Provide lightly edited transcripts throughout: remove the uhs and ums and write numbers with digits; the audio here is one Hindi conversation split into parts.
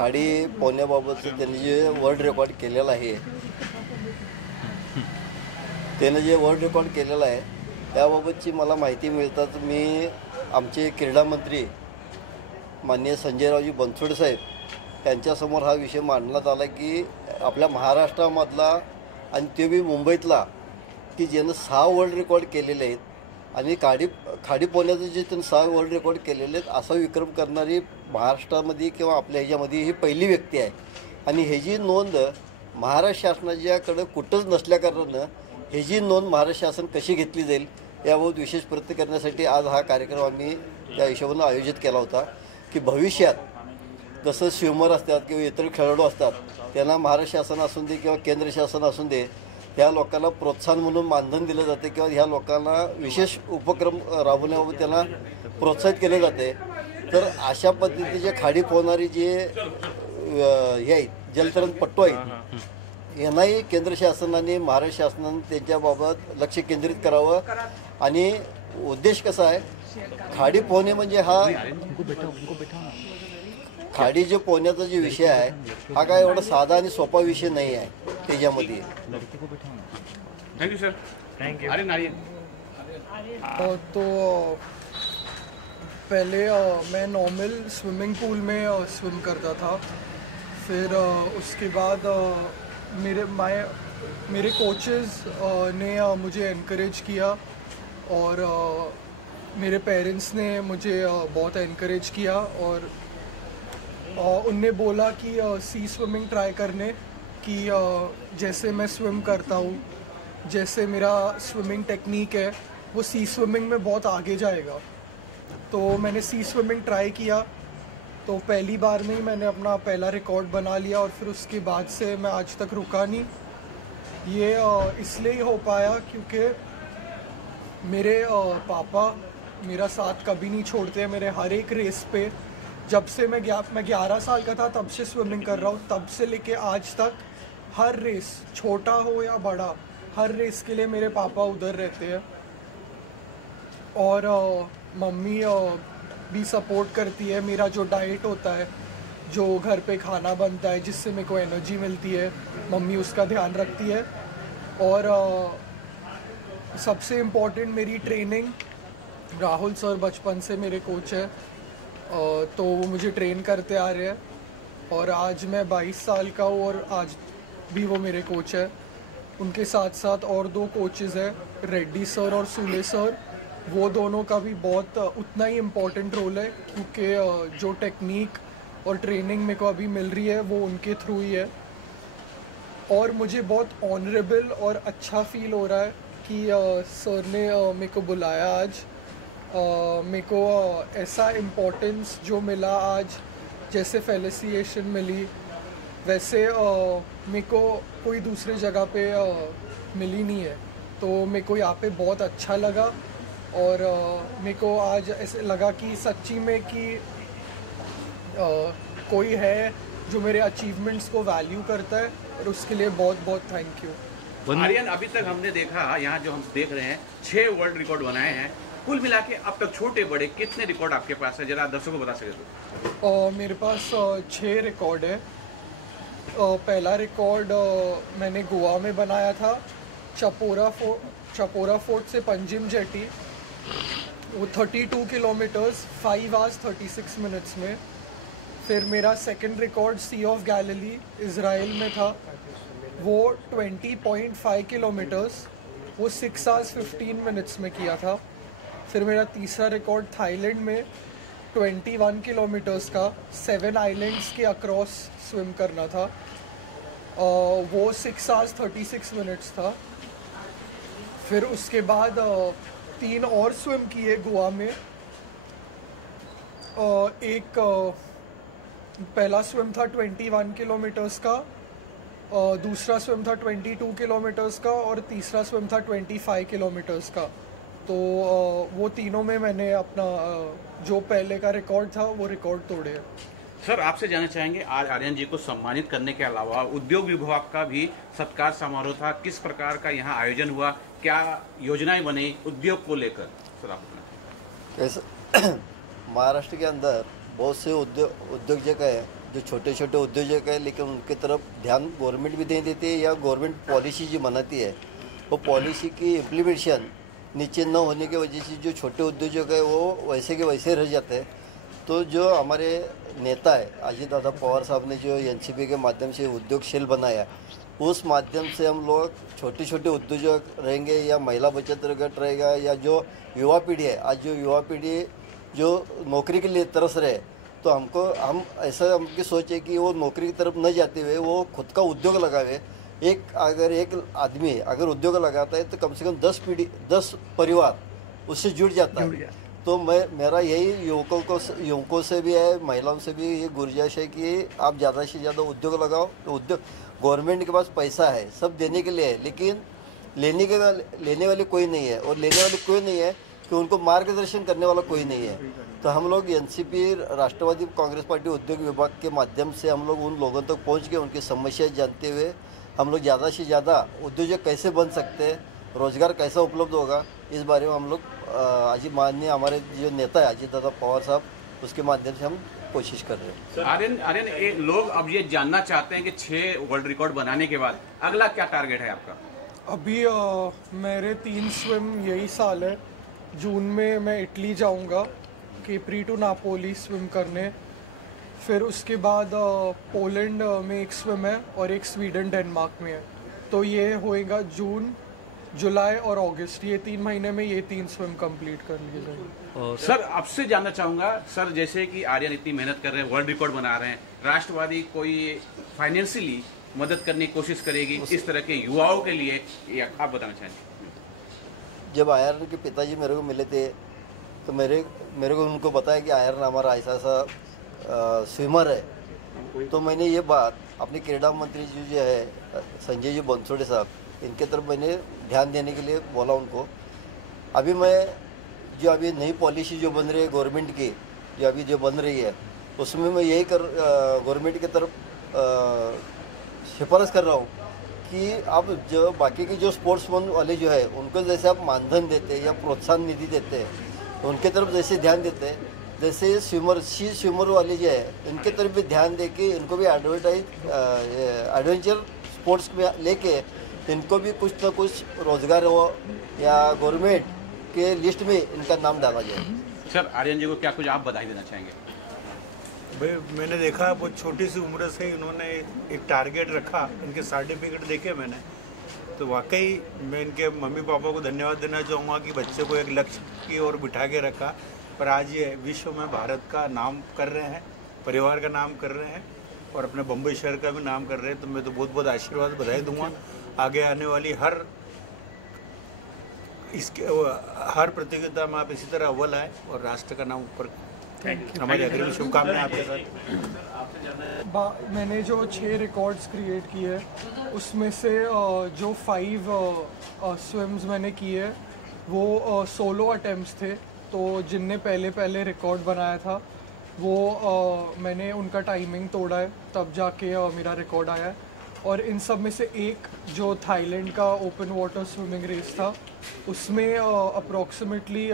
खाडी पोहण्याबाबतचं त्यांनी जे वर्ल्ड रेकॉर्ड केलेलं आहे, त्यानं जे वर्ल्ड रेकॉर्ड केलेलं आहे त्याबाबतची मला माहिती मिळतात मी आमचे क्रीडा मंत्री माननीय संजयरावजी बनसोडे साहेब यांच्यासमोर हा विषय मांडण्यात आला की आपल्या महाराष्ट्रामधला आणि ते बी मुंबईतला की ज्यानं 6 वर्ल्ड रेकॉर्ड केलेले आहेत आणि खाडी पोहण्याचं जे त्यांनी 6 वर्ल्ड रेकॉर्ड केलेले आहेत असा विक्रम करणारी महाराष्ट्रामध्ये किंवा आपल्या ह्याच्यामध्ये ही पहिली व्यक्ती आहे. आणि ह्याची नोंद महाराष्ट्र शासनाच्याकडं कुठंच नसल्याकारणानं ह्याची नोंद महाराष्ट्र शासन कशी घेतली जाईल याबाबत विशेष प्रयत्न करण्यासाठी आज हा कार्यक्रम आम्ही त्या हिशोबानं आयोजित केला होता की भविष्यात जसं स्विमर असतात किंवा इतर खेळाडू असतात त्यांना महाराष्ट्र शासन असून दे किंवा केंद्र शासन असून दे ह्या लोकांना प्रोत्साहन म्हणून मानधन दिलं जाते किंवा ह्या लोकांना विशेष उपक्रम राबवण्याबाबत त्यांना प्रोत्साहित केले जाते. तर अशा पद्धतीचे खाडी पोहणारी जे हे आहेत जलतरणपटू आहेत यांनाही केंद्र शासनाने महाराष्ट्र शासनाने त्यांच्याबाबत लक्ष केंद्रित करावं. आणि उद्देश कसा आहे, खाडी पोहणे म्हणजे हा खाडी जे पोहण्याचा जे विषय आहे हा काय एवढा साधा आणि सोपा विषय नाही आहे. त्याच्यामध्ये thank you sir. Thank you. अरे नारियल तो पहले मैं नॉर्मल स्विमिंग पूल में स्विम करता था. फिर उसके बाद मेरे कोचेस ने मुझे एनकरेज किया और मेरे पेरेंट्स ने मुझे बहुत एनकरेज किया और उनने बोला कि सी स्विमिंग ट्राई करने कि जैसे मैं स्विम करता हूँ, जैसे मेरा स्विमिंग टेक्निक है वो सी स्विमिंग में बहुत आगे जाएगा. तो मैंने सी स्विमिंग ट्राई किया तो पहली बार में ही मैंने अपना पहला रिकॉर्ड बना लिया और फिर उसके बाद से मैं आज तक रुका नहीं. ये इसलिए ही हो पाया क्योंकि मेरे पापा मेरा साथ कभी नहीं छोड़ते. मेरे हर एक रेस पे जब से मैं 11 साल का था तब से स्विमिंग कर रहा हूँ, तब से लेके आज तक हर रेस छोटा हो या बड़ा हर रेस के लिए मेरे पापा उधर रहते हैं. और मम्मी भी सपोर्ट करती है. मेरा जो डाइट होता है, जो घर पे खाना बनता है जिससे मेरे को एनर्जी मिलती है, मम्मी उसका ध्यान रखती है. और सबसे इम्पोर्टेंट मेरी ट्रेनिंग, राहुल सर बचपन से मेरे कोच है तो वो मुझे ट्रेन करते आ रहे हैं और आज मैं 22 साल का हूँ और आज भी वो मेरे कोच है. उनके साथ साथ और 2 कोचेज़ हैं, रेड्डी सर और सूले सर. वो दोनों का भी बहुत उतना ही इम्पोर्टेंट रोल है क्योंकि जो टेक्निक और ट्रेनिंग मेरे को अभी मिल रही है वो उनके थ्रू ही है. और मुझे बहुत ऑनरेबल और अच्छा फील हो रहा है कि सर ने मेरे को बुलाया आज. मेरे को ऐसा इम्पोर्टेंस जो मिला आज, जैसे फेलिसिएशन मिली वैसे मेरे को कोई दूसरी जगह पे मिली नहीं है. तो मेरे को यहाँ पे बहुत अच्छा लगा और मेरे को आज ऐसे लगा कि सच्ची में कि कोई है जो मेरे अचीवमेंट्स को वैल्यू करता है और उसके लिए बहुत बहुत थैंक यू. आर्यन, अभी तक हमने देखा यहाँ जो हम देख रहे हैं 6 वर्ल्ड रिकॉर्ड बनाए हैं. कुल मिला के अब तक छोटे बड़े कितने रिकॉर्ड आपके पास है, जरा दर्शकों को बता सके तो. मेरे पास 6 रिकॉर्ड है. पहला रिकॉर्ड मैंने गोवा में बनाया था, चपोरा फोर्ट से पंजिम जेटी, वो 32 किलोमीटर्स 5 आवर्स 36 मिनट्स में. फिर मेरा second record sea of Galilee Israel में था, वो 20.5 किलोमीटर्स वो 6 आवर्स 15 मिनट्स में किया था. फिर मेरा तीसरा रिकॉर्ड थाईलैंड में 21 किलोमीटर्स का 7 आइलैंड्स के अक्रॉस स्विम करना था, वो 6 आवर्स 36 मिनट्स था. फिर उसके बाद 3 और स्विम किए गोवा में. एक पहला स्विम था 21 किलोमीटर्स का, दूसरा स्विम था 22 किलोमीटर्स का और तीसरा स्विम था 25 किलोमीटर्स का. तो वो तीनों में मैंने अपना जो पहले का रिकॉर्ड था वो रिकॉर्ड तोड़े. सर, आपसे जानना चाहेंगे आज आर्यन जी को सम्मानित करने के अलावा उद्योग विभाग का भी सत्कार समारोह था, किस प्रकार का यहाँ आयोजन हुआ, क्या योजनाएं बनी उद्योग को लेकर? सर आप महाराष्ट्र के अंदर बहुत से उद्योजक हैं जो छोटे छोटे उद्योजक है, लेकिन उनके तरफ ध्यान गवर्नमेंट भी नहीं देती है, या गवर्नमेंट पॉलिसी जो बनाती है वो पॉलिसी की इम्प्लीमेंटेशन नीचे न होने की वजह से जो छोटे उद्योजक है वो वैसे के वैसे रह जाते हैं। तो जो हमारे नेता है अजीत दादा पवार साहब ने जो एनसीपी के माध्यम से उद्योगशील बनाया, उस माध्यम से हम लोग छोटे छोटे उद्योजक रहेंगे या महिला बचत गट रहेगा, या जो युवा पीढ़ी है, आज जो युवा पीढ़ी जो नौकरी के लिए तरस रहे, तो हम ऐसा हमकी सोच है कि वो नौकरी की तरफ न जाते हुए वो खुद का उद्योग लगावे। अगर एक आदमी अगर उद्योग लगाता है तो कम से कम 10 परिवार उससे जुड़ जाता है। तो मेरा यही युवकों से भी है, महिलाओं से भी ये गुजारिश है कि आप ज़्यादा से ज़्यादा उद्योग लगाओ। तो उद्योग, गवर्नमेंट के पास पैसा है, सब देने के लिए है, लेकिन लेने वाले कोई नहीं है, और लेने वाले कोई नहीं है कि उनको मार्गदर्शन करने वाला कोई नहीं है। तो हम लोग एनसीपी राष्ट्रवादी कांग्रेस पार्टी उद्योग विभाग के माध्यम से हम लोग उन लोगों तक पहुंच के उनकी समस्याएं जानते हुए हम लोग ज़्यादा से ज़्यादा उद्योजक कैसे बन सकते हैं, रोजगार कैसा उपलब्ध होगा, इस बारे में हम लोग आज माननीय हमारे जो नेता है अजीत दादा पवार साहब, उसके माध्यम से हम कोशिश कर रहे हैं। आर्यन, लोग अब ये जानना चाहते हैं कि 6 वर्ल्ड रिकॉर्ड बनाने के बाद अगला क्या टारगेट है आपका? अभी मेरे 3 स्विम यही साल है। जून में मैं इटली जाऊंगा, केप्री टू नापोली स्विम करने। फिर उसके बाद पोलैंड में एक स्विम है और एक स्वीडन डेनमार्क में है। तो ये होएगा जून, जुलाई और अगस्त, ये 3 महीने में ये 3 स्विम कंप्लीट कर लिए जाएंगे। सर, आपसे जानना चाहूँगा सर, जैसे कि आर्यन इतनी मेहनत कर रहे हैं, वर्ल्ड रिकॉर्ड बना रहे हैं, राष्ट्रवादी कोई फाइनेंशियली मदद करने की कोशिश करेगी इस तरह के युवाओं के लिए, ये आप बताना चाहेंगे? जब आयरन के पिताजी मेरे को मिले थे तो मेरे को उनको बताया कि आयरन हमारा ऐसा स्विमर है। तो मैंने ये बात अपने क्रीड़ा मंत्री जी जो है संजय जी बनसोड़े साहब, इनके तरफ मैंने ध्यान देने के लिए बोला उनको। अभी अभी नई पॉलिसी जो बन रही है गवर्नमेंट की, जो बन रही है, उसमें मैं यही गवर्नमेंट की तरफ सिफारिश कर रहा हूँ कि आप जो बाकी के जो स्पोर्ट्समैन वाले जो है उनको जैसे आप मानधन देते हैं या प्रोत्साहन निधि देते हैं, उनके तरफ जैसे ध्यान देते हैं, जैसे स्विमर वाले जो है इनके तरफ भी ध्यान दे के इनको भी एडवेंचर स्पोर्ट्स में लेके इनको भी कुछ ना कुछ रोजगार हो, या गवर्नमेंट के लिस्ट में इनका नाम डाला जाए। सर, आर्यन जी को क्या कुछ आप बधाई देना चाहेंगे? भाई, मैंने देखा बहुत छोटी सी उम्र से इन्होंने एक टारगेट रखा, इनके सर्टिफिकेट देखे मैंने, तो वाकई मैं इनके मम्मी पापा को धन्यवाद देना चाहूँगा कि बच्चे को एक लक्ष्य की ओर बिठा के रखा, पर आज ये विश्व में भारत का नाम कर रहे हैं, परिवार का नाम कर रहे हैं, और अपने बम्बई शहर का भी नाम कर रहे हैं। तो मैं तो बहुत बहुत आशीर्वाद बधाई दूंगा। आगे आने वाली हर प्रतियोगिता में आप इसी तरह अव्वल आए और राष्ट्र का नाम ऊपर। हमारी अग्रिम शुभकामनाएं आपके साथ। मैंने जो 6 रिकॉर्ड्स क्रिएट किए उसमें से जो 5 स्विम्स मैंने किए वो सोलो अटेम्प्ट्स थे। तो जिनने पहले रिकॉर्ड बनाया था वो मैंने उनका टाइमिंग तोड़ा है, तब जाके मेरा रिकॉर्ड आया है। और इन सब में से एक जो थाईलैंड का ओपन वाटर स्विमिंग रेस था, उसमें अप्रॉक्सीमेटली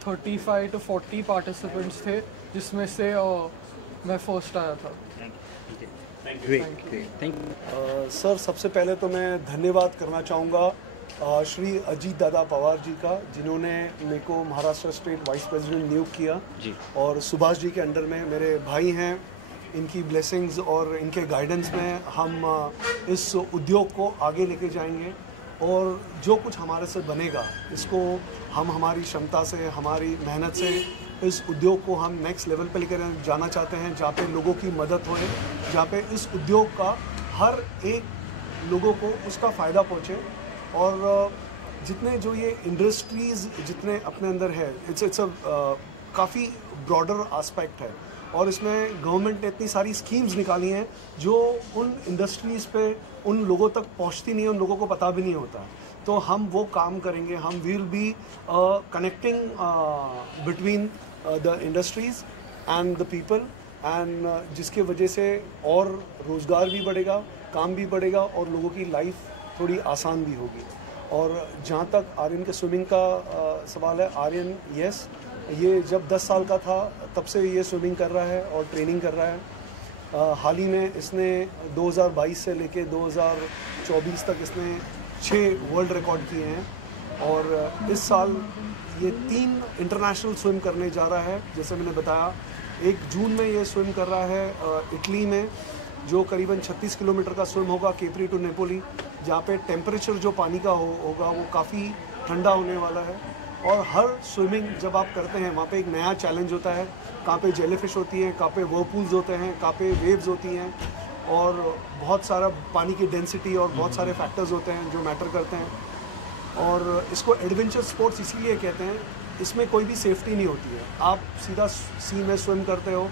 35 to 40 पार्टिसिपेंट्स थे, जिसमें से मैं फर्स्ट आया था। सर, सबसे पहले तो मैं धन्यवाद करना चाहूँगा श्री अजीत दादा पवार जी का, जिन्होंने मेरे को महाराष्ट्र स्टेट वाइस प्रेसिडेंट नियुक्त किया जी। और सुभाष जी के अंडर में मेरे भाई हैं, इनकी ब्लेसिंग्स और इनके गाइडेंस में हम इस उद्योग को आगे लेके जाएंगे, और जो कुछ हमारे से बनेगा इसको हम हमारी क्षमता से, हमारी मेहनत से इस उद्योग को हम नेक्स्ट लेवल पे लेकर जाना चाहते हैं, जहाँ पे लोगों की मदद होए, जहाँ पे इस उद्योग का हर एक लोगों को उसका फ़ायदा पहुँचे। और जितने जो ये इंडस्ट्रीज़ जितने अपने अंदर है, इट्स काफ़ी ब्रॉडर एस्पेक्ट है, और इसमें गवर्नमेंट ने इतनी सारी स्कीम्स निकाली हैं जो उन इंडस्ट्रीज़ पे उन लोगों तक पहुंचती नहीं है, उन लोगों को पता भी नहीं होता। तो हम वो काम करेंगे, हम will be connecting between the industries and the people, and जिसके वजह से और रोज़गार भी बढ़ेगा, काम भी बढ़ेगा, और लोगों की लाइफ थोड़ी आसान भी होगी। और जहाँ तक आर्यन के स्विमिंग का सवाल है, आर्यन ये जब 10 साल का था तब से ये स्विमिंग कर रहा है और ट्रेनिंग कर रहा है। हाल ही में इसने 2022 से लेके 2024 तक इसने 6 वर्ल्ड रिकॉर्ड किए हैं और इस साल ये 3 इंटरनेशनल स्विम करने जा रहा है। जैसे मैंने बताया 1 जून में ये स्विम कर रहा है इटली में, जो करीबन 36 किलोमीटर का स्विम होगा केपरी टू नेपोली, जहाँ पे टेम्परेचर जो पानी का होगा वो काफ़ी ठंडा होने वाला है। और हर स्विमिंग जब आप करते हैं वहाँ पे एक नया चैलेंज होता है, कहाँ पे जेलीफिश होती हैं, कहाँ पे वर्लपूल्स होते हैं, कहाँ पे वेव्स होती हैं और बहुत सारा पानी की डेंसिटी और बहुत सारे फैक्टर्स होते हैं जो मैटर करते हैं। और इसको एडवेंचर स्पोर्ट्स इसलिए कहते हैं, इसमें कोई भी सेफ्टी नहीं होती है। आप सीधा सी में स्विम करते हो,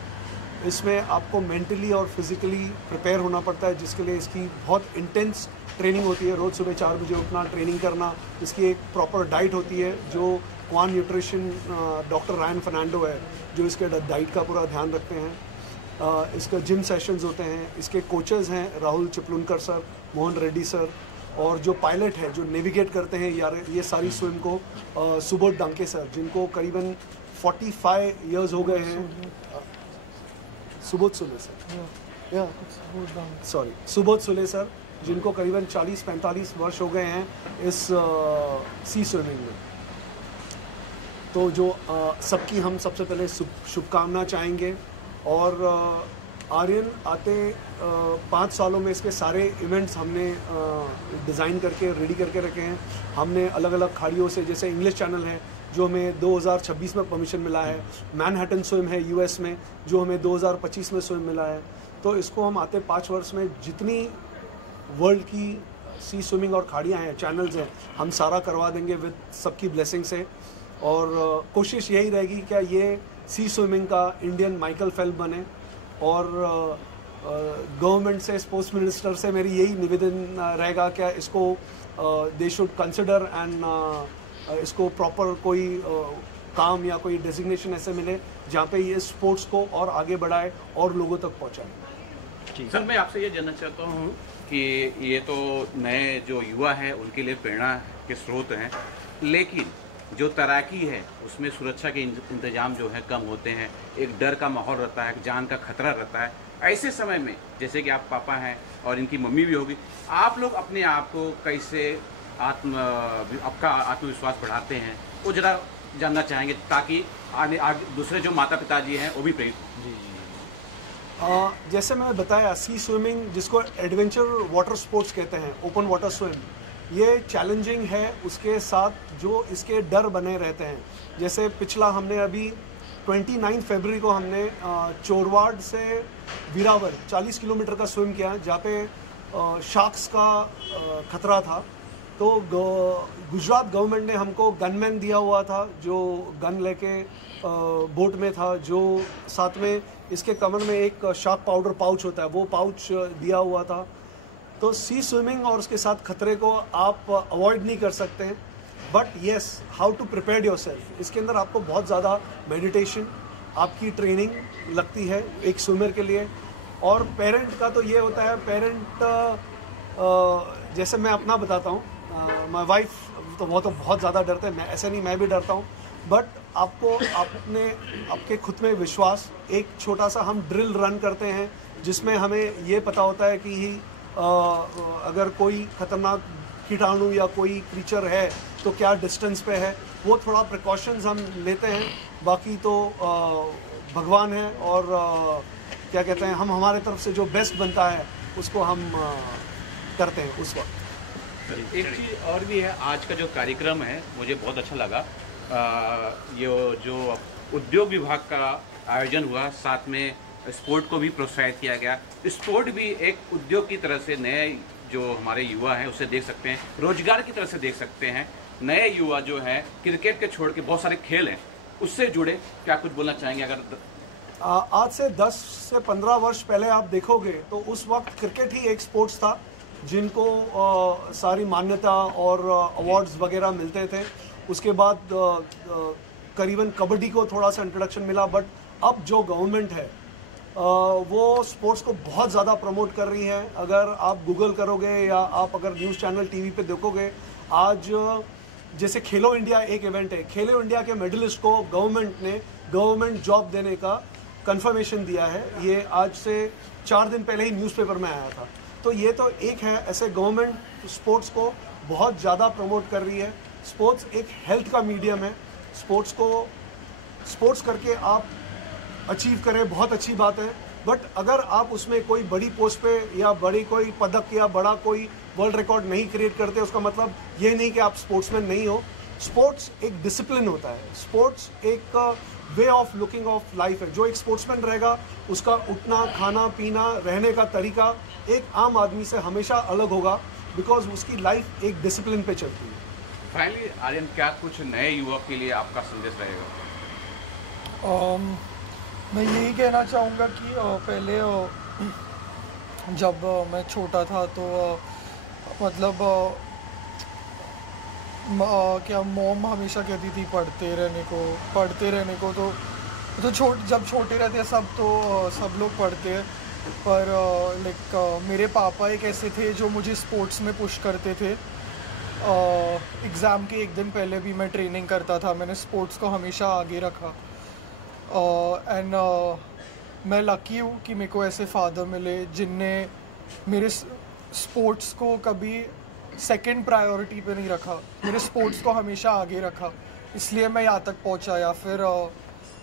इसमें आपको मेंटली और फिज़िकली प्रिपेयर होना पड़ता है, जिसके लिए इसकी बहुत इंटेंस ट्रेनिंग होती है। रोज़ सुबह 4 बजे उठना, ट्रेनिंग करना, इसकी एक प्रॉपर डाइट होती है जो Qua nutrition doctor Ryan Fernando है जो इसके डाइट का पूरा ध्यान रखते हैं। इसका जिम सेशंस होते हैं, इसके कोचेज़ हैं राहुल चिपलुनकर सर, मोहन रेड्डी सर, और जो पायलट है जो नेविगेट करते हैं यार ये सारी स्विम को सुबोध डांके सर, जिनको करीबन 45 इयर्स हो गए हैं। Subodh Sule sir, sorry Subodh Sule sir, जिनको करीबन 40-45 वर्ष हो गए हैं इस सी स्विमिंग में। तो जो सबकी हम सबसे पहले शुभकामना चाहेंगे। और आर्यन आते 5 सालों में इसके सारे इवेंट्स हमने डिज़ाइन करके रेडी करके रखे हैं। हमने अलग अलग खाड़ियों से, जैसे इंग्लिश चैनल है जो हमें 2026 में परमिशन मिला है, मैनहट्टन स्विम है यूएस में जो हमें 2025 में स्विम मिला है। तो इसको हम आते 5 वर्ष में जितनी वर्ल्ड की सी स्विमिंग और खाड़ियाँ हैं, चैनल्स हैं, हम सारा करवा देंगे विद सबकी ब्लेसिंग से। और कोशिश यही रहेगी क्या ये सी स्विमिंग का इंडियन माइकल फेल्प्स बने। और गवर्नमेंट से, स्पोर्ट्स मिनिस्टर से मेरी यही निवेदन रहेगा क्या इसको दे शुड कंसिडर एंड इसको प्रॉपर कोई काम या कोई डेजिग्नेशन ऐसे मिले जहाँ पे ये स्पोर्ट्स को और आगे बढ़ाए और लोगों तक पहुँचाए। सर मैं आपसे ये जानना चाहता हूँ कि ये तो नए जो युवा हैं उनके लिए प्रेरणा के स्रोत हैं, लेकिन जो तैराकी है उसमें सुरक्षा के इंतजाम जो है कम होते हैं, एक डर का माहौल रहता है, जान का खतरा रहता है। ऐसे समय में जैसे कि आप पापा हैं और इनकी मम्मी भी होगी, आप लोग अपने आप को कैसे आपका आत्मविश्वास बढ़ाते हैं वो जरा जानना चाहेंगे, ताकि आगे दूसरे जो माता पिताजी हैं वो भी प्रेरित। जैसे मैंने बताया सी स्विमिंग, जिसको एडवेंचर वाटर स्पोर्ट्स कहते हैं, ओपन वाटर स्विम, ये चैलेंजिंग है, उसके साथ जो इसके डर बने रहते हैं। जैसे पिछला हमने अभी 29 फरवरी को हमने चोरवाड से वीरावर 40 किलोमीटर का स्विम किया, जहाँ पे शार्क्स का खतरा था। तो गुजरात गवर्नमेंट ने हमको गनमैन दिया हुआ था जो गन लेके बोट में था, जो साथ में इसके कमर में एक शार्क पाउडर पाउच होता है, वो पाउच दिया हुआ था। तो सी स्विमिंग और उसके साथ खतरे को आप अवॉइड नहीं कर सकते हैं, but yes how to prepare yourself, इसके अंदर आपको बहुत ज़्यादा मेडिटेशन, आपकी ट्रेनिंग लगती है एक स्विमर के लिए। और पेरेंट का तो ये होता है, पेरेंट जैसे मैं अपना बताता हूँ, माय वाइफ तो वो तो बहुत ज़्यादा डरते हैं, मैं ऐसे नहीं, मैं भी डरता हूँ, बट आपको आपके खुद में विश्वास, एक छोटा सा हम ड्रिल रन करते हैं जिसमें हमें ये पता होता है कि अगर कोई खतरनाक कीटाणु या कोई क्रीचर है तो क्या डिस्टेंस पे है, वो थोड़ा प्रिकॉशंस हम लेते हैं। बाकी तो भगवान है और क्या कहते हैं, हम हमारे तरफ से जो बेस्ट बनता है उसको हम करते हैं उस वक्त। एक चीज़ और भी है, आज का जो कार्यक्रम है मुझे बहुत अच्छा लगा। ये जो उद्योग विभाग का आयोजन हुआ, साथ में स्पोर्ट को भी प्रोत्साहित किया गया। स्पोर्ट भी एक उद्योग की तरह से नए जो हमारे युवा हैं उसे देख सकते हैं, रोजगार की तरह से देख सकते हैं। नए युवा जो हैं क्रिकेट के छोड़ के बहुत सारे खेल हैं उससे जुड़े, क्या कुछ बोलना चाहेंगे? अगर आज से 10 से 15 वर्ष पहले आप देखोगे तो उस वक्त क्रिकेट ही एक स्पोर्ट्स था जिनको सारी मान्यता और अवार्ड्स वगैरह मिलते थे। उसके बाद करीबन कबड्डी को थोड़ा सा इंट्रोडक्शन मिला, बट अब जो गवर्नमेंट है वो स्पोर्ट्स को बहुत ज़्यादा प्रमोट कर रही है। अगर आप गूगल करोगे या आप अगर न्यूज़ चैनल टीवी पे देखोगे, आज जैसे खेलो इंडिया एक इवेंट है, खेलो इंडिया के मेडलिस्ट को गवर्नमेंट ने गवर्नमेंट जॉब देने का कंफर्मेशन दिया है। ये आज से 4 दिन पहले ही न्यूज़पेपर में आया था। तो ये तो एक है, ऐसे गवर्नमेंट स्पोर्ट्स को बहुत ज़्यादा प्रमोट कर रही है। स्पोर्ट्स एक हेल्थ का मीडियम है। स्पोर्ट्स करके आप अचीव करें, बहुत अच्छी बात है, बट अगर आप उसमें कोई बड़ी पोस्ट पे या बड़ी कोई पदक या बड़ा कोई वर्ल्ड रिकॉर्ड नहीं क्रिएट करते, उसका मतलब ये नहीं कि आप स्पोर्ट्समैन नहीं हो। स्पोर्ट्स एक डिसिप्लिन होता है, स्पोर्ट्स एक way of looking of life है। जो एक स्पोर्ट्समैन रहेगा उसका उठना, खाना, पीना, रहने का तरीका एक आम आदमी से हमेशा अलग होगा, बिकॉज उसकी लाइफ एक डिसिप्लिन पे चलती है। फाइनली आर्यन, क्या कुछ नए युवक के लिए आपका संदेश रहेगा? मैं यही कहना चाहूँगा कि पहले जब मैं छोटा था तो मतलब क्या मॉम हमेशा कहती थी पढ़ते रहने को। तो जब छोटे रहते सब लोग पढ़ते हैं, पर मेरे पापा एक ऐसे थे जो मुझे स्पोर्ट्स में पुश करते थे। एग्ज़ाम के एक दिन पहले भी मैं ट्रेनिंग करता था, मैंने स्पोर्ट्स को हमेशा आगे रखा। एंड मैं लकी हूँ कि मेरे को ऐसे फादर मिले जिनने मेरे स्पोर्ट्स को कभी सेकंड प्रायोरिटी पे नहीं रखा, मेरे स्पोर्ट्स को हमेशा आगे रखा, इसलिए मैं यहाँ तक पहुँचा। या फिर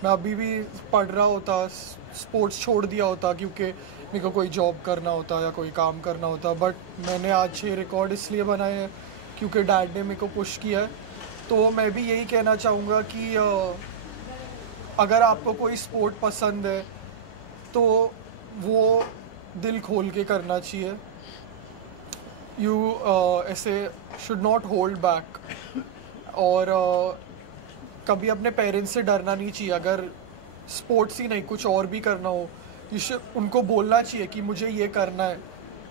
मैं अभी भी पढ़ रहा होता, स्पोर्ट्स छोड़ दिया होता क्योंकि मेरे को कोई जॉब करना होता या कोई काम करना होता। बट मैंने आज ये रिकॉर्ड इसलिए बनाए हैं क्योंकि डैड ने मेरे को पुश किया है। तो मैं भी यही कहना चाहूँगा कि अगर आपको कोई स्पोर्ट पसंद है तो वो दिल खोल के करना चाहिए। यू ऐसे शुड नॉट होल्ड बैक, और कभी अपने पेरेंट्स से डरना नहीं चाहिए। अगर स्पोर्ट्स ही नहीं कुछ और भी करना हो, उनको बोलना चाहिए कि मुझे ये करना है,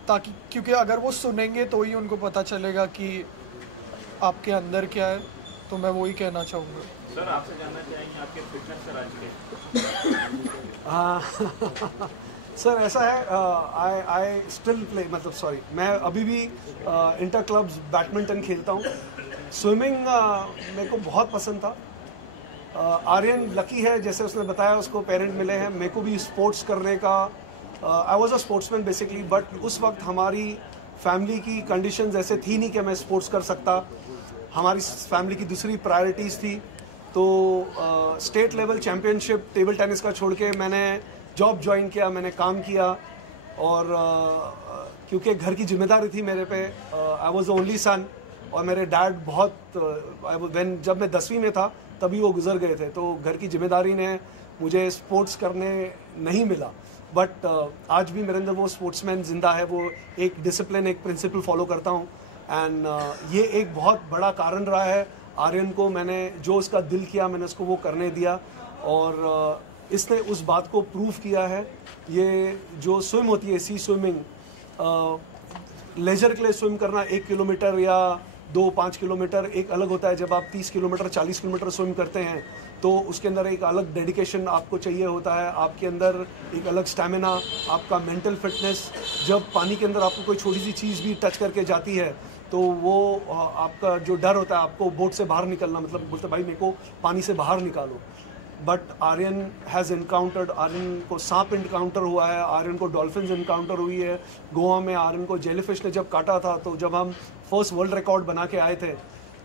ताकि क्योंकि अगर वो सुनेंगे तो ही उनको पता चलेगा कि आपके अंदर क्या है। तो मैं वही कहना चाहूँगा। सर, आपसे जानना चाहेंगे आपके फिटनेस का राज के। सर ऐसा है, आई स्टिल प्ले, मतलब सॉरी, मैं अभी भी इंटर क्लब्स बैडमिंटन खेलता हूँ। स्विमिंग मेरे को बहुत पसंद था। आर्यन लकी है, जैसे उसने बताया उसको पेरेंट मिले हैं। मेरे को भी स्पोर्ट्स करने का, I was a sportsman basically, but उस वक्त हमारी फैमिली की कंडीशंस ऐसे थी नहीं कि मैं स्पोर्ट्स कर सकता। हमारी फैमिली की दूसरी प्रायोरिटीज़ थी। तो state level championship table tennis का छोड़ के मैंने जॉब ज्वाइन किया, मैंने काम किया, और क्योंकि घर की जिम्मेदारी थी मेरे पे, I was the only son, और मेरे डैड बहुत जब मैं 10वीं में था तभी वो गुजर गए थे। तो घर की जिम्मेदारी ने मुझे स्पोर्ट्स करने नहीं मिला। बट आज भी मेरे अंदर वो स्पोर्ट्समैन जिंदा है, वो एक डिसिप्लिन, एक प्रिंसिपल फॉलो करता हूँ। एंड ये एक बहुत बड़ा कारण रहा है आर्यन को। मैंने जो उसका दिल किया मैंने उसको वो करने दिया, और इसने उस बात को प्रूव किया है। ये जो स्विम होती है, सी स्विमिंग, लेजर के लिए स्विम करना 1 किलोमीटर या 2-5 किलोमीटर एक अलग होता है। जब आप 30 किलोमीटर 40 किलोमीटर स्विम करते हैं तो उसके अंदर एक अलग डेडिकेशन आपको चाहिए होता है, आपके अंदर एक अलग स्टैमिना, आपका मेंटल फिटनेस। जब पानी के अंदर आपको कोई छोटी सी चीज़ भी टच करके जाती है तो वो आपका जो डर होता है आपको बोट से बाहर निकलना, मतलब बोलते भाई मेरे को पानी से बाहर निकालो। But Aryan has encountered, Aryan को सांप इनकाउंटर हुआ है, आर्यन को डॉल्फिन्स इनकाउंटर हुई है। गोवा में आर्यन को जेलीफिश ने जब काटा था, तो जब हम फर्स्ट वर्ल्ड रिकॉर्ड बना के आए थे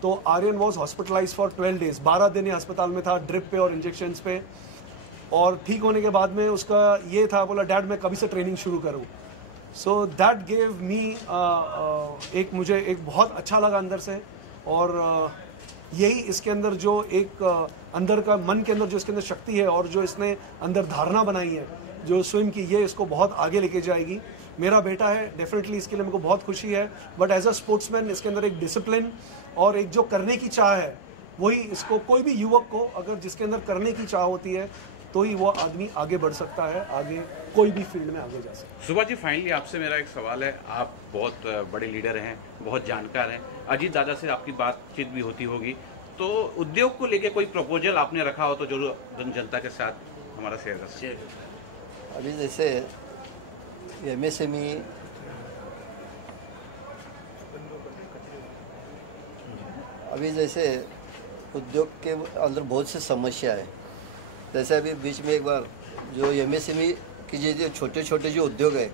तो Aryan was hospitalise for 12 days, 12 दिन ही अस्पताल में था, ड्रिप पे और इंजेक्शन्स पे। और ठीक होने के बाद में उसका ये था, बोला डैड मैं कभी से ट्रेनिंग शुरू करूँ। सो दैट गेव मी मुझे एक बहुत अच्छा लगा अंदर से। और यही इसके अंदर जो एक अंदर का मन के अंदर जो इसके अंदर शक्ति है और जो इसने अंदर धारणा बनाई है जो स्विम की, ये इसको बहुत आगे लेके जाएगी। मेरा बेटा है, डेफिनेटली इसके लिए मेरे को बहुत खुशी है। बट एज अ स्पोर्ट्समैन इसके अंदर एक डिसिप्लिन और एक जो करने की चाह है, वही इसको, कोई भी युवक को अगर जिसके अंदर करने की चाह होती है तो ही वो आदमी आगे बढ़ सकता है, आगे कोई भी फील्ड में आगे जा सकता है। सुभाष जी, फाइनली आपसे मेरा एक सवाल है। आप बहुत बड़े लीडर हैं, बहुत जानकार हैं, अजीत दादा से आपकी बातचीत भी होती होगी, तो उद्योग को लेके कोई प्रपोजल आपने रखा हो तो जरूर जनता के साथ हमारा शेयर कर सकते हैं। अभी जैसे MSME अभी जैसे उद्योग के अंदर बहुत सी समस्या है। जैसे अभी बीच में एक बार जो MSME की जो छोटे छोटे जो उद्योग है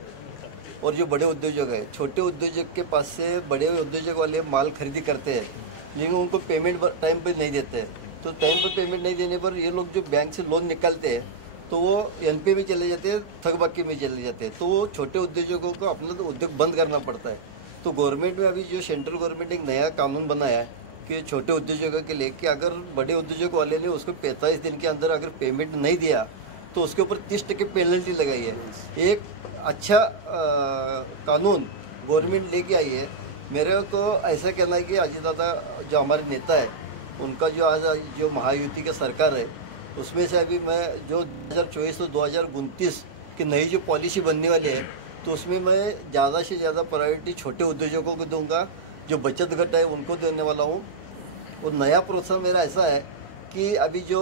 और जो बड़े उद्योजक है, छोटे उद्योजक के पास से बड़े उद्योजक वाले माल खरीदी करते हैं, लेकिन उनको पेमेंट टाइम पे नहीं देते हैं। तो टाइम पे पेमेंट नहीं देने पर ये लोग जो बैंक से लोन निकालते हैं तो वो NPA में चले जाते हैं, थकबाकी में चले जाते हैं। तो वो छोटे उद्योजकों को अपना तो उद्योग बंद करना पड़ता है। तो गवर्नमेंट में अभी जो सेंट्रल गवर्नमेंट एक नया कानून बनाया है कि छोटे उद्योजकों के लिए कि अगर बड़े उद्योजक वाले ने उसको 45 दिन के अंदर अगर पेमेंट नहीं दिया तो उसके ऊपर 30% पेनल्टी लगाई है। एक अच्छा कानून गवर्नमेंट लेके आई है। मेरे को ऐसा कहना है कि अजीत दादा जो हमारे नेता है, उनका जो आज जो महायुति का सरकार है, उसमें से अभी मैं जो 2024 से 2029 की नई जो पॉलिसी बनने वाली है, तो उसमें मैं ज़्यादा से ज़्यादा प्रायोरिटी छोटे उद्योजकों को दूंगा, जो बचत घट है उनको देने वाला हूँ। और नया प्रोत्साहन मेरा ऐसा है कि अभी जो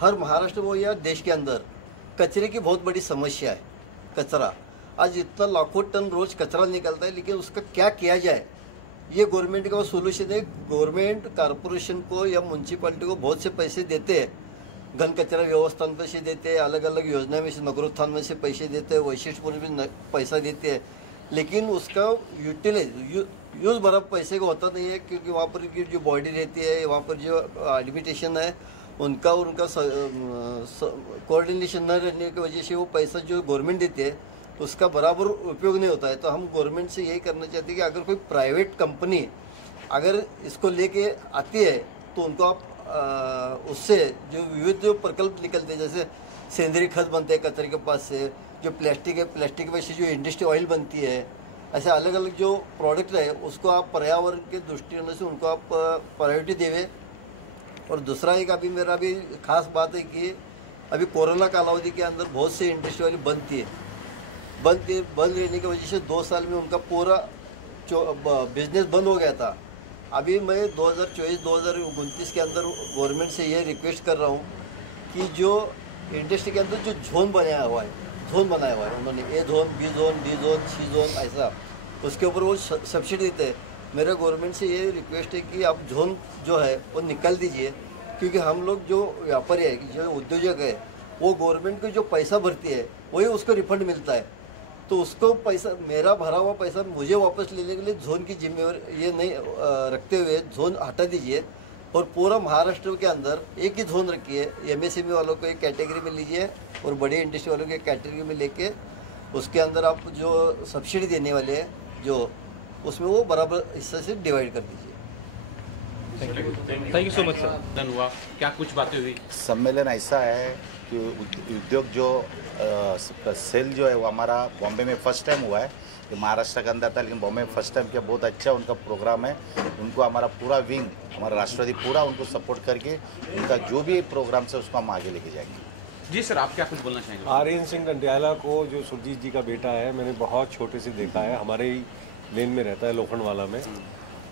हर महाराष्ट्र हो या देश के अंदर कचरे की बहुत बड़ी समस्या है। कचरा आज इतना लाखों टन रोज कचरा निकलता है, लेकिन उसका क्या किया जाए, ये गवर्नमेंट का सोल्यूशन है। गवर्नमेंट कॉरपोरेशन को या म्यूनसिपालिटी को बहुत से पैसे देते हैं, घन कचरा व्यवस्थान पैसे देते हैं, अलग अलग योजना में से नगरोत्थान में से पैसे देते हैं, वैशिष्टपुर में पैसा देते हैं, लेकिन उसका यूज़ बराबर पैसे का होता नहीं है, क्योंकि वहाँ पर की जो बॉडी रहती है, वहाँ पर जो एडमिनिस्ट्रेशन है उनका और उनका कोऑर्डिनेशन न रहने की वजह से वो पैसा जो गवर्नमेंट देती है उसका बराबर उपयोग नहीं होता है। तो हम गवर्नमेंट से यही करना चाहते हैं कि अगर कोई प्राइवेट कंपनी अगर इसको लेके आती है तो उनको आप उससे जो विविध जो प्रकल्प निकलते हैं, जैसे सेंद्रीय खत बनते हैं कचरे के पास से, जो प्लास्टिक है प्लास्टिक में से जो इंडस्ट्री ऑयल बनती है, ऐसे अलग अलग जो प्रोडक्ट है उसको आप पर्यावरण के दृष्टिकोण से उनको आप प्रायोरिटी देवे। और दूसरा एक अभी मेरा भी खास बात है कि अभी कोरोना कालावधि के अंदर बहुत से इंडस्ट्री वाली बंद थी। बंद रहने की वजह से 2 साल में उनका पूरा बिजनेस बंद हो गया था। अभी मैं 2024-2029 के अंदर गवर्नमेंट से ये रिक्वेस्ट कर रहा हूँ कि जो इंडस्ट्री के अंदर जो जोन बनाया हुआ है उन्होंने, A zone, B zone, D zone, C zone, ऐसा उसके ऊपर वो सब्सिडी देते हैं। मेरा गवर्नमेंट से ये रिक्वेस्ट है कि आप जोन जो है वो निकाल दीजिए, क्योंकि हम लोग जो व्यापारी है, जो उद्योजक है, वो गवर्नमेंट को जो पैसा भरती है वही उसको रिफंड मिलता है। तो उसको पैसा, मेरा भरा हुआ पैसा मुझे वापस लेने के लिए जोन की जिम्मेवारी ये नहीं रखते हुए जोन हटा दीजिए और पूरा महाराष्ट्र के अंदर एक ही जोन रखिए। MSME वालों को एक कैटेगरी में लीजिए और बड़े इंडस्ट्री वालों को एक कैटेगरी में लेके उसके अंदर आप जो सब्सिडी देने वाले हैं जो उसमें वो बराबर हिस्से से डिवाइड कर दीजिए। Thank you so much sir. धन हुआ, क्या कुछ बातें हुई? सम्मेलन ऐसा है कि उद्योग जो सेल जो है वो हमारा बॉम्बे में फर्स्ट टाइम हुआ है। ये महाराष्ट्र के अंदर था लेकिन बॉम्बे में फर्स्ट टाइम किया। बहुत अच्छा उनका प्रोग्राम है। उनको हमारा पूरा विंग, हमारा राष्ट्रवादी पूरा उनको सपोर्ट करके उनका जो भी प्रोग्राम है उसको हम आगे लेके जाएंगे। जी सर, आप क्या कुछ बोलना चाहेंगे? आर्यन सिंह डंडियाला को, जो सुरजीत जी का बेटा है, मैंने बहुत छोटे से देखा है, हमारे ही लेन में रहता है लोखंडवाला में,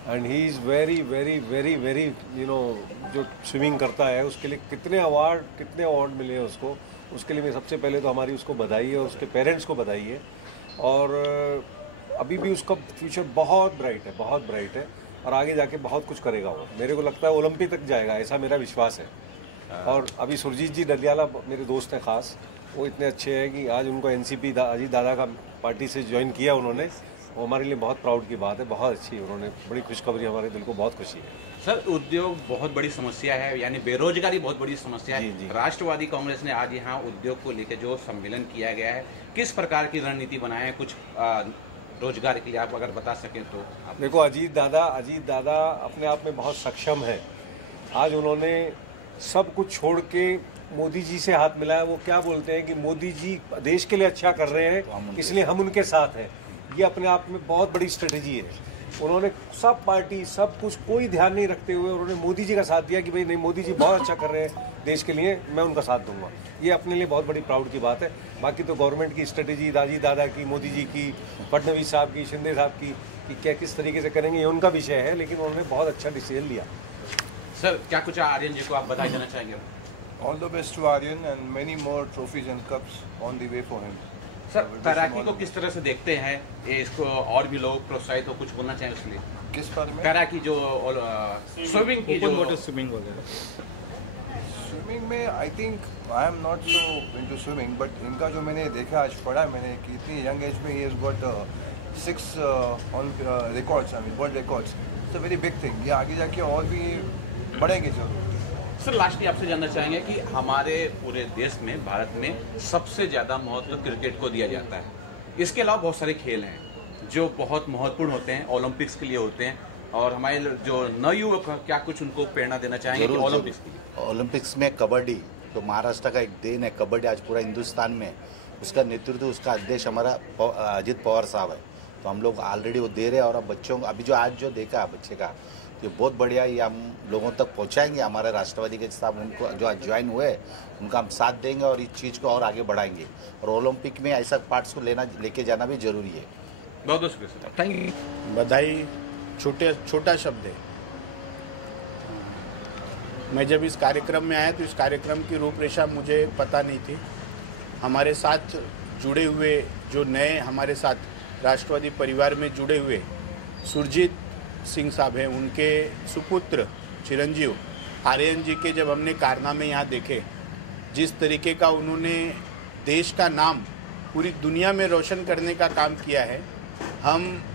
and he is very very very very जो स्विमिंग करता है उसके लिए कितने अवार्ड मिले हैं उसको। उसके लिए मैं सबसे पहले तो हमारी उसको बधाई है और उसके पेरेंट्स को बधाई है। और अभी भी उसका फ्यूचर बहुत ब्राइट है और आगे जाके बहुत कुछ करेगा वो। मेरे को लगता है ओलंपिक तक जाएगा, ऐसा मेरा विश्वास है। और अभी सुरजीत जी डंडियाला मेरे दोस्त हैं खास, वो इतने अच्छे हैं कि आज उनको NCP अजीत दादा का पार्टी से ज्वाइन किया उन्होंने, वो हमारे लिए बहुत प्राउड की बात है। बहुत अच्छी है, उन्होंने बड़ी खुशखबरी, हमारे दिल को बहुत खुशी है। सर, उद्योग बहुत बड़ी समस्या है, यानी बेरोजगारी बहुत बड़ी समस्या है। जी। राष्ट्रवादी कांग्रेस ने आज यहाँ उद्योग को लेकर जो सम्मेलन किया गया है, किस प्रकार की रणनीति बनाए हैं कुछ रोजगार के लिए, आप अगर बता सकें तो। देखो, अजीत दादा अपने आप में बहुत सक्षम है। आज उन्होंने सब कुछ छोड़ के मोदी जी से हाथ मिलाया। वो क्या बोलते हैं कि मोदी जी देश के लिए अच्छा कर रहे हैं, इसलिए हम उनके साथ हैं। ये अपने आप में बहुत बड़ी स्ट्रेटजी है। उन्होंने सब पार्टी सब कुछ कोई ध्यान नहीं रखते हुए उन्होंने मोदी जी का साथ दिया कि भाई नहीं, मोदी जी बहुत अच्छा कर रहे हैं देश के लिए, मैं उनका साथ दूंगा। ये अपने लिए बहुत बड़ी प्राउड की बात है। बाकी तो गवर्नमेंट की स्ट्रेटजी, अजीत दादा की, मोदी जी की, फडणवीस साहब की, शिंदे साहब की, कि क्या किस तरीके से करेंगे ये उनका विषय है, लेकिन उन्होंने बहुत अच्छा डिसीजन लिया। सर, क्या कुछ आर्यन जी को आप बधाई देना चाहेंगे? All the best to Aryan and many more trophies and cups on the way for him. Sir, तैराकी को किस तरह से देखते हैं? ये इसको और भी लोग प्रोत्साहित हो, कुछ बोलना चाहें उसके लिए? किस बारे में? तैराकी जो स्विमिंग की, ओपन वाटर स्विमिंग वगैरह। स्विमिंग में I think I am not so into swimming, but इनका जो मैंने देखा आज पढ़ा मैंने कि इतनी यंग एज में he has got 6 on records, I mean world records. It's a very big thing. ये आगे जाके और भी बढ़ेंगे जरूर। सर लास्टली आपसे जानना चाहेंगे कि हमारे पूरे देश में, भारत में सबसे ज़्यादा महत्व क्रिकेट को दिया जाता है। इसके अलावा बहुत सारे खेल हैं जो बहुत महत्वपूर्ण होते हैं, ओलंपिक्स के लिए होते हैं, और हमारे जो नवयुवक क्या कुछ उनको प्रेरणा देना चाहेंगे कि ओलंपिक्स के लिए? ओलंपिक्स में कबड्डी तो महाराष्ट्र का एक देन है। कबड्डी आज पूरा हिंदुस्तान में, उसका नेतृत्व, उसका अध्यक्ष हमारा अजित पवार साहब है। तो हम लोग ऑलरेडी वो दे रहे हैं, और अब बच्चों अभी जो आज जो देखा बच्चे का तो बहुत बढ़िया, ये हम लोगों तक पहुंचाएंगे। हमारे राष्ट्रवादी के साथ उनको जो आज ज्वाइन हुए उनका हम साथ देंगे और इस चीज़ को और आगे बढ़ाएंगे, और ओलंपिक में ऐसा पार्ट्स को लेके जाना भी जरूरी है। बहुत बहुत शुक्रिया सर, थैंक यू। बधाई छोटा शब्द है। मैं जब इस कार्यक्रम में आया तो इस कार्यक्रम की रूपरेखा मुझे पता नहीं थी। हमारे साथ जुड़े हुए जो नए हमारे साथ राष्ट्रवादी परिवार में जुड़े हुए सुरजीत सिंह साहब हैं, उनके सुपुत्र चिरंजीव आर्यन जी के जब हमने कारनामे यहाँ देखे, जिस तरीके का उन्होंने देश का नाम पूरी दुनिया में रोशन करने का काम किया है।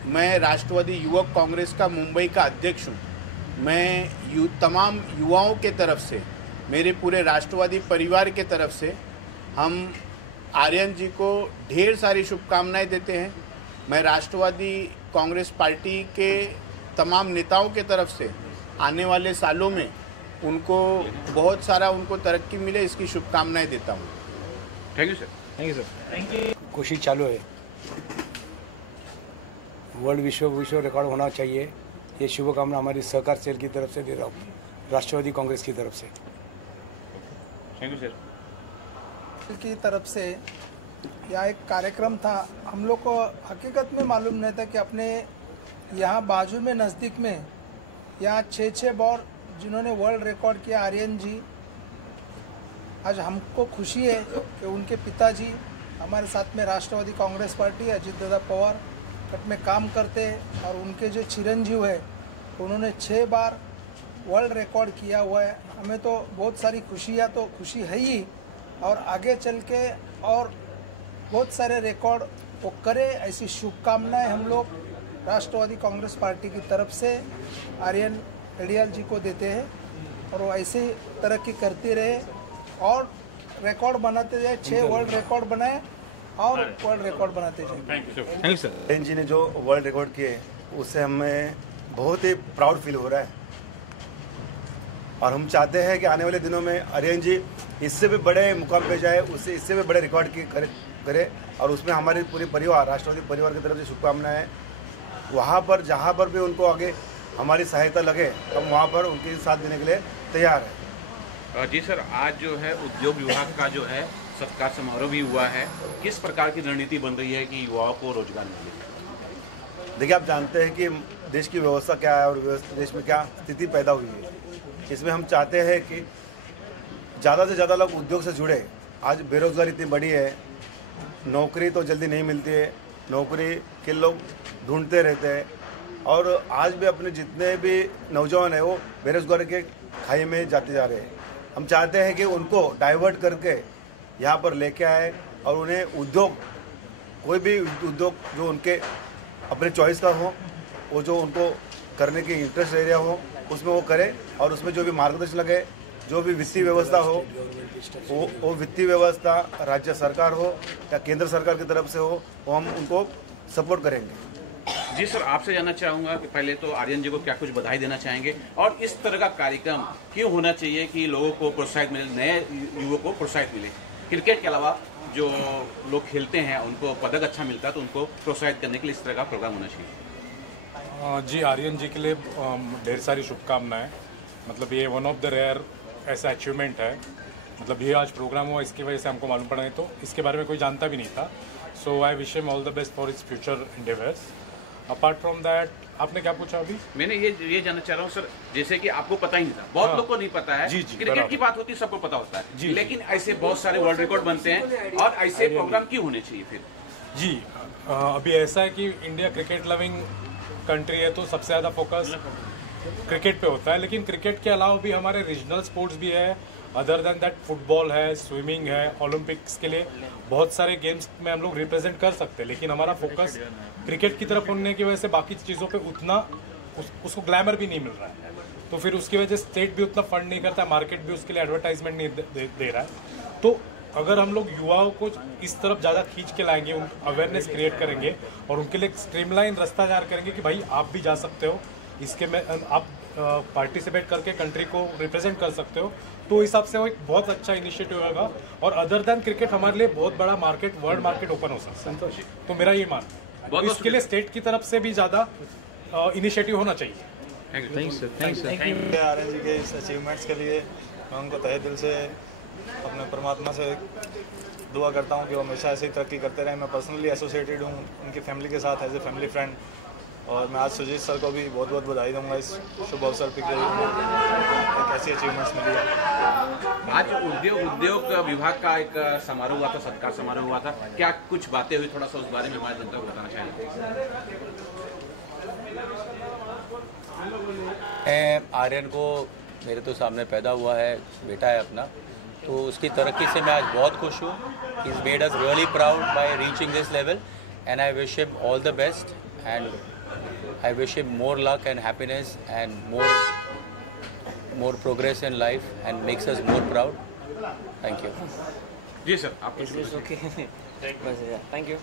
मैं राष्ट्रवादी युवक कांग्रेस का मुंबई का अध्यक्ष हूँ। मैं तमाम युवाओं के तरफ से, मेरे पूरे राष्ट्रवादी परिवार के तरफ से हम आर्यन जी को ढेर सारी शुभकामनाएं देते हैं। मैं राष्ट्रवादी कांग्रेस पार्टी के तमाम नेताओं के तरफ से आने वाले सालों में उनको बहुत सारा उनको तरक्की मिले, इसकी शुभकामनाएं देता हूँ। Thank you sir. Thank you sir. कोशिश चालू है, वर्ल्ड विश्व रिकॉर्ड होना चाहिए। ये शुभकामना हमारी सहकार सेल की तरफ से दे रहा हूँ, राष्ट्रवादी कांग्रेस की तरफ से। Thank you sir. की तरफ से यह एक कार्यक्रम था। हम लोग को हकीकत में मालूम नहीं था कि अपने यहाँ बाजू में नज़दीक में यहाँ 6 बार जिन्होंने वर्ल्ड रिकॉर्ड किया आर्यन जी। आज हमको खुशी है कि उनके पिताजी हमारे साथ में राष्ट्रवादी कांग्रेस पार्टी अजित दादा पवार में काम करते हैं, और उनके जो चिरंजीव है उन्होंने 6 बार वर्ल्ड रिकॉर्ड किया हुआ है। हमें तो बहुत सारी खुशी है ही, और आगे चल के और बहुत सारे रिकॉर्ड वो करे, ऐसी शुभकामनाएं हम लोग राष्ट्रवादी कांग्रेस पार्टी की तरफ से आर्यन एडियाल जी को देते हैं, और वो ऐसे ही तरक्की करते रहे और रिकॉर्ड बनाते जाए। 6 वर्ल्ड रिकॉर्ड बनाए और वर्ल्ड रिकॉर्ड बनाते जाए। Thank you sir. Aryan ji ने जो वर्ल्ड रिकॉर्ड किए उससे हमें बहुत ही प्राउड फील हो रहा है, और हम चाहते हैं कि आने वाले दिनों में आर्यन जी इससे भी बड़े मुकाम पे जाए, इससे भी बड़े रिकॉर्ड की करे, और उसमें हमारे पूरे परिवार, राष्ट्रवादी परिवार की तरफ से शुभकामनाएं। वहाँ पर जहाँ पर भी उनको आगे हमारी सहायता लगे हम वहाँ पर उनके साथ देने के लिए तैयार हैं। जी सर, आज जो है उद्योग विभाग का जो है सत्कार समारोह भी हुआ है। किस प्रकार की रणनीति बन रही है कि युवाओं को रोजगार मिले? देखिए, आप जानते हैं कि देश की व्यवस्था क्या है और देश में क्या स्थिति पैदा हुई है। इसमें हम चाहते हैं कि ज़्यादा से ज़्यादा लोग उद्योग से जुड़े। आज बेरोजगारी इतनी बड़ी है, नौकरी तो जल्दी नहीं मिलती है, नौकरी के लोग ढूंढते रहते हैं, और आज भी अपने जितने भी नौजवान हैं वो बेरोजगारी के खाई में जाते जा रहे हैं। हम चाहते हैं कि उनको डाइवर्ट करके यहाँ पर लेके आए, और उन्हें उद्योग, कोई भी उद्योग जो उनके अपने चॉइस का हो, वो जो उनको करने की इंटरेस्ट एरिया हो उसमें वो करे, और उसमें जो भी मार्गदर्शन लगे, जो भी वित्तीय व्यवस्था हो, वो वित्तीय व्यवस्था राज्य सरकार हो या केंद्र सरकार की तरफ से हो, वो हम उनको सपोर्ट करेंगे। जी सर, आपसे जानना चाहूँगा कि पहले तो आर्यन जी को क्या कुछ बधाई देना चाहेंगे, और इस तरह का कार्यक्रम क्यों होना चाहिए कि लोगों को प्रोत्साहित मिले, नए युवकों को प्रोत्साहित मिले? क्रिकेट के अलावा जो लोग खेलते हैं उनको पदक अच्छा मिलता है, तो उनको प्रोत्साहित करने के लिए इस तरह का प्रोग्राम होना चाहिए। जी, आर्यन जी के लिए ढेर सारी शुभकामनाएं। मतलब ये वन ऑफ द रेयर ऐसा अचीवमेंट है। मतलब ये आज प्रोग्राम हुआ, इसकी वजह से हमको मालूम पड़ा, नहीं तो इसके बारे में कोई जानता भी नहीं था। So I wish him all the best for his future endeavours. Apart from that, आपने क्या पूछा अभी? मैंने ये जानना चाह रहा हूँ सर, जैसे कि आपको पता ही नहीं था, बहुत लोग को नहीं पता है। जी, क्रिकेट की बात होती है, सबको पता होता है, जी, लेकिन ऐसे बहुत सारे वर्ल्ड रिकॉर्ड बनते हैं, और ऐसे प्रोग्राम क्यों होने चाहिए फिर? जी, अभी ऐसा है कि इंडिया क्रिकेट लविंग कंट्री है, तो सबसे ज़्यादा फोकस क्रिकेट पे होता है, लेकिन क्रिकेट के अलावा भी हमारे रीजनल स्पोर्ट्स भी है, अदर देन दैट फुटबॉल है, स्विमिंग है, ओलंपिक्स के लिए बहुत सारे गेम्स में हम लोग रिप्रेजेंट कर सकते हैं, लेकिन हमारा फोकस क्रिकेट की तरफ होने की वजह से बाकी चीज़ों पे उतना उसको ग्लैमर भी नहीं मिल रहा है। तो फिर उसकी वजह से स्टेट भी उतना फंड नहीं करता, मार्केट भी उसके लिए एडवर्टाइजमेंट नहीं दे रहा है। तो अगर हम लोग युवाओं को इस तरफ ज़्यादा खींच के लाएंगे, उन अवेयरनेस क्रिएट करेंगे और उनके लिए स्ट्रीमलाइन रास्ता तैयार करेंगे कि भाई आप भी जा सकते हो, इसके में आप पार्टिसिपेट करके कंट्री को रिप्रेजेंट कर सकते हो, तो हिसाब से वो एक बहुत अच्छा इनिशिएटिव होगा। और अदर देन क्रिकेट हमारे लिए बहुत बड़ा मार्केट, वर्ल्ड मार्केट ओपन हो सकता है। तो मेरा ये मानना है, इसके लिए स्टेट की तरफ से भी ज़्यादा इनिशिएटिव होना चाहिए। आर्यन जी के इस अचीवमेंट्स के लिए मैं उनको तहे दिल से अपने परमात्मा से दुआ करता हूँ कि वो हमेशा ऐसे ही तरक्की करते रहें। मैं पर्सनली एसोसिएटेड हूँ उनकी फैमिली के साथ एज ए फैमिली फ्रेंड, और मैं आज सुजीत सर को भी बहुत बहुत बधाई दूंगा इस शुभ अवसर पर एक ऐसी अचीवमेंट्स मिली है। आज उद्योग विभाग का एक समारोह हुआ था, सत्कार समारोह हुआ था, क्या कुछ बातें हुई, थोड़ा सा उस बारे में हमारे जनता को बताना चाहेंगे? आर्यन को मेरे तो सामने पैदा हुआ है, बेटा है अपना, तो उसकी तरक्की से मैं आज बहुत खुश हूँ। He is made us really proud by reaching this level and I wish him all the best and I wish him more luck and happiness and more progress in life and makes us more proud. Thank you. जी सर, आप ओके, थैंक यू।